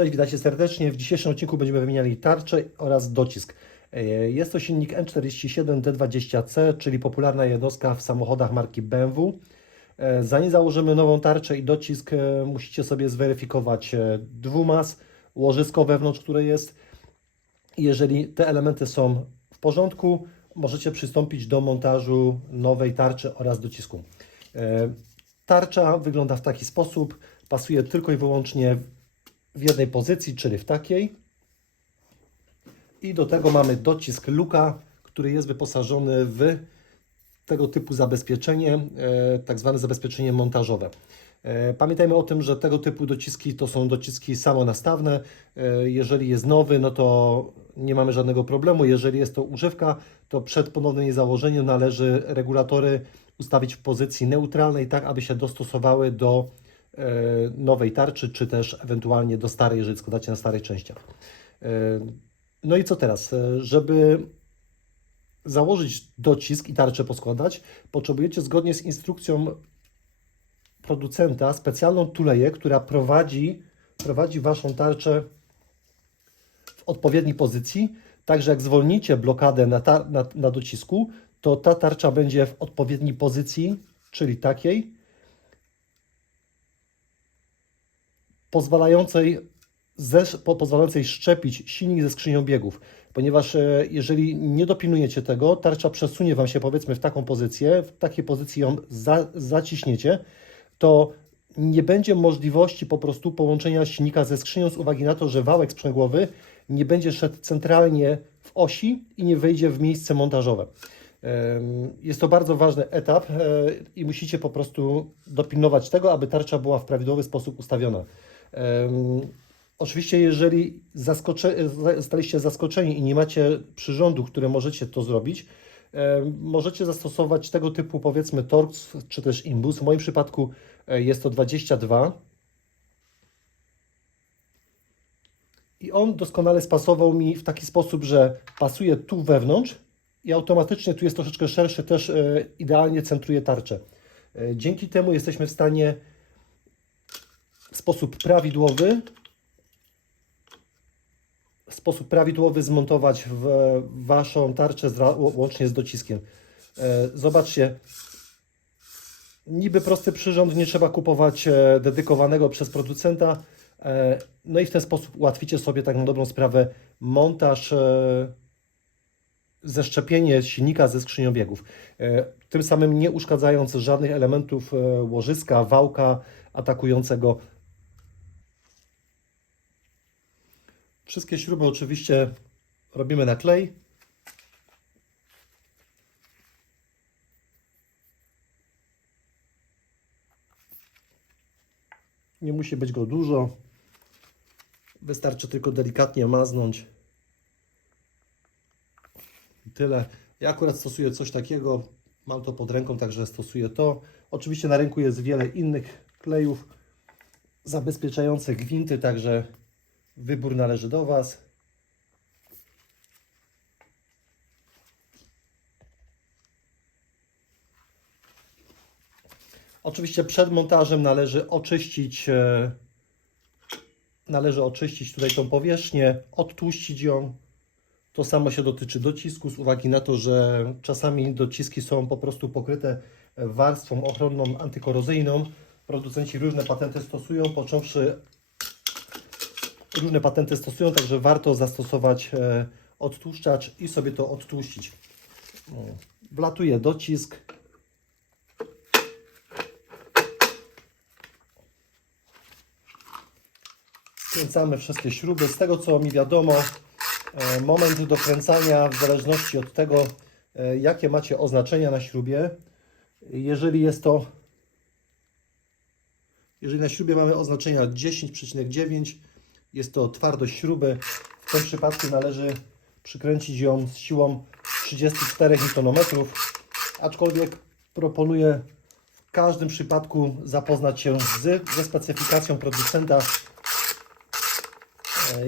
Cześć, witajcie serdecznie. W dzisiejszym odcinku będziemy wymieniali tarczę oraz docisk. E, Jest to silnik N47D20C, czyli popularna jednostka w samochodach marki BMW. E, Zanim założymy nową tarczę i docisk, e, musicie sobie zweryfikować dwumas, łożysko wewnątrz, które jest. Jeżeli te elementy są w porządku, możecie przystąpić do montażu nowej tarczy oraz docisku. Tarcza wygląda w taki sposób, pasuje tylko i wyłącznie w jednej pozycji, czyli w takiej. I do tego mamy docisk Luka, który jest wyposażony w tego typu zabezpieczenie, e, tak zwane zabezpieczenie montażowe. E, Pamiętajmy o tym, że tego typu dociski to są dociski samonastawne. E, Jeżeli jest nowy, no to nie mamy żadnego problemu. Jeżeli jest to używka, to przed ponownym jej założeniem należy regulatory ustawić w pozycji neutralnej, tak aby się dostosowały do nowej tarczy, czy też ewentualnie do starej, jeżeli składacie na starych częściach. E, No i co teraz? E, Żeby założyć docisk i tarczę poskładać, potrzebujecie zgodnie z instrukcją producenta specjalną tuleję, która prowadzi, prowadzi Waszą tarczę w odpowiedniej pozycji, tak że jak zwolnicie blokadę na, na, na docisku, to ta tarcza będzie w odpowiedniej pozycji, czyli takiej, pozwalającej, ze, po, pozwalającej szczepić silnik ze skrzynią biegów. Ponieważ e, jeżeli nie dopilnujecie tego, tarcza przesunie Wam się powiedzmy w taką pozycję, w takiej pozycji ją za, zaciśniecie, to nie będzie możliwości po prostu połączenia silnika ze skrzynią z uwagi na to, że wałek sprzęgłowy nie będzie szedł centralnie w osi i nie wejdzie w miejsce montażowe. Jest to bardzo ważny etap e, i musicie po prostu dopilnować tego, aby tarcza była w prawidłowy sposób ustawiona. Oczywiście, jeżeli zaskocze, za- staliście zaskoczeni i nie macie przyrządu, które możecie to zrobić, możecie zastosować tego typu powiedzmy Torx czy też Imbus. W moim przypadku e, jest to 22. I on doskonale spasował mi w taki sposób, że pasuje tu wewnątrz i automatycznie tu jest troszeczkę szerszy, też e, idealnie centruje tarczę. E, Dzięki temu jesteśmy w stanie w sposób prawidłowy w sposób prawidłowy zmontować w Waszą tarczę z, łącznie z dociskiem. E, Zobaczcie, niby prosty przyrząd, nie trzeba kupować e, dedykowanego przez producenta. E, No i w ten sposób ułatwicie sobie tak na dobrą sprawę montaż, zeszczepienie silnika ze skrzynią biegów. Tym samym nie uszkadzając żadnych elementów łożyska, wałka atakującego. Wszystkie śruby oczywiście robimy na klej. Nie musi być go dużo. Wystarczy tylko delikatnie maznąć. Tyle. Ja akurat stosuję coś takiego. Mam to pod ręką, także stosuję to. Oczywiście na rynku jest wiele innych klejów zabezpieczających gwinty, także wybór należy do Was. Oczywiście przed montażem należy oczyścić e, należy oczyścić tutaj tą powierzchnię, odtłuścić ją. To samo się dotyczy docisku z uwagi na to, że czasami dociski są po prostu pokryte warstwą ochronną antykorozyjną. Producenci różne patenty stosują, począwszy różne patenty stosują, także warto zastosować e, odtłuszczacz i sobie to odtłuścić. Wlatuje docisk. Kręcamy wszystkie śruby. Z tego co mi wiadomo, e, moment dokręcania w zależności od tego, e, jakie macie oznaczenia na śrubie. Jeżeli jest to jeżeli na śrubie mamy oznaczenia 10,9, jest to twardość śruby. W tym przypadku należy przykręcić ją z siłą 34 Nm, aczkolwiek proponuję w każdym przypadku zapoznać się z, ze specyfikacją producenta, e,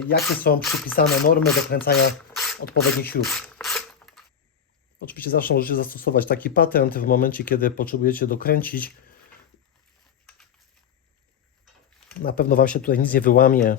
jakie są przypisane normy do kręcania odpowiednich śrub. Oczywiście zawsze możecie zastosować taki patent w momencie, kiedy potrzebujecie dokręcić Na pewno Wam się tutaj nic nie wyłamie.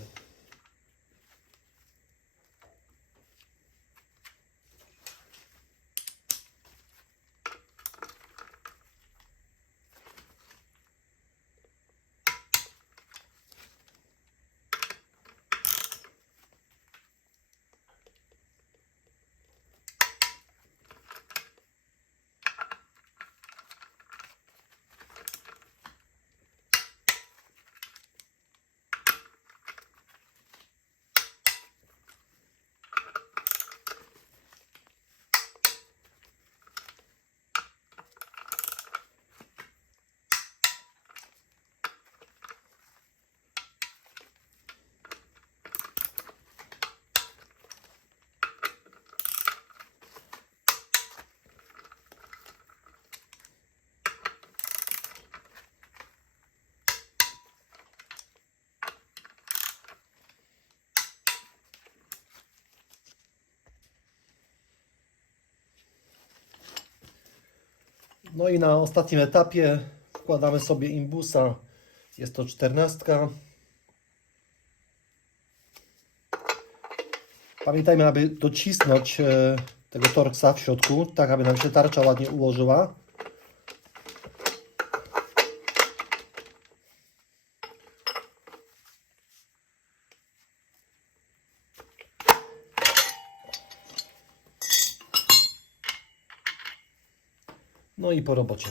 No i na ostatnim etapie wkładamy sobie imbusa. Jest to czternastka. Pamiętajmy, aby docisnąć e, tego torksa w środku, tak aby nam się tarcza ładnie ułożyła. No i po robocie.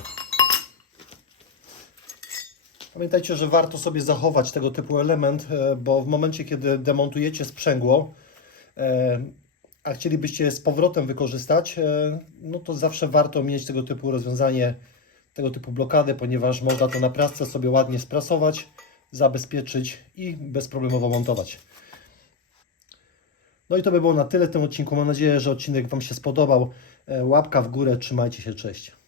Pamiętajcie, że warto sobie zachować tego typu element, e, bo w momencie, kiedy demontujecie sprzęgło, e, a chcielibyście je z powrotem wykorzystać, e, no to zawsze warto mieć tego typu rozwiązanie, tego typu blokady, ponieważ można to na prasce sobie ładnie sprasować, zabezpieczyć i bezproblemowo montować. No i to by było na tyle w tym odcinku. Mam nadzieję, że odcinek Wam się spodobał. Łapka w górę, trzymajcie się, cześć.